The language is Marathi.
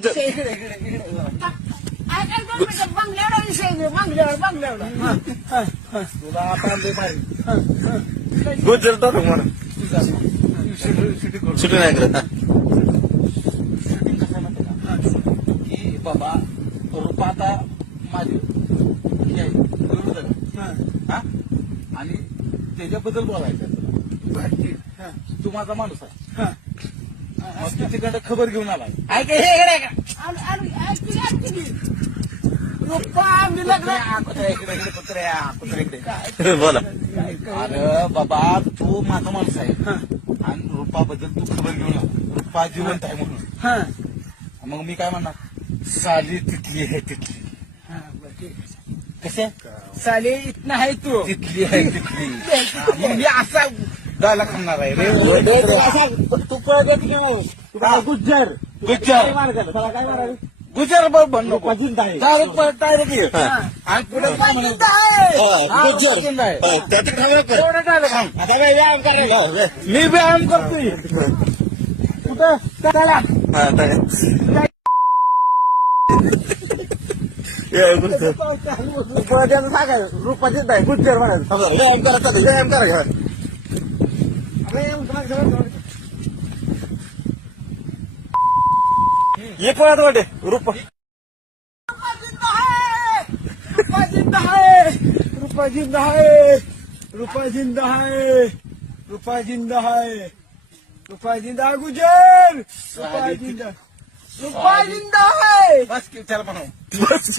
इकडे इकडे बंगल्यावर तुला आता लय भारी गुजर टाकू म्हणून शूटिंग करू सुटू नाही करत शूटिंग कसं माहिती का की बाबा रूपा आता माझी ही आहे बरोबर आहे का? हा आणि त्याच्याबद्दल बोलायचं आहे तुला तू माझा माणूस आहे मग तू तिकडे खबर घेऊन आलाय ऐक हे इकडे का इकडे बोला अरे बाबा तू माझा माणूस आहे आणि रूपाबद्दल तू खबर घेऊन आला रूपा जिवंत आहे म्हणून मग मी काय म्हणणार साली तिथली आहे तिथली कसे साले इतना है तू तिथली आहे तिथली मग मी असा गायला खाणार आहे रे तू पळत की नाही तू गुज्जर गुज्जर त्याला काय मारायला गुजर बनलो जिंदा आहे डायरेक्ट आणि पुढे काय म्हणायचं? हा, गुज्जर जिंदा आहे. त्यात थांबा कर. एवढं dialogue सांग. आता काय व्यायाम करायला मी व्यायाम करतोय कुठं चला हा, काय? या, गुजर. त्याचं सांगाय रूपा जिंदा आहे गुज्जर म्हणायचं थांबा, व्यायाम करा चालेल, व्यायाम करा घ्या. ये पळत वाटे रुपा रूपा जिंदा है रूपा जिंदा है रूपा जिंदा है रूपा जिंदा है रूपा जिंदा है गुजर रूपा जिंदा रूपा जिंदा है बस की त्याला म्हणू बस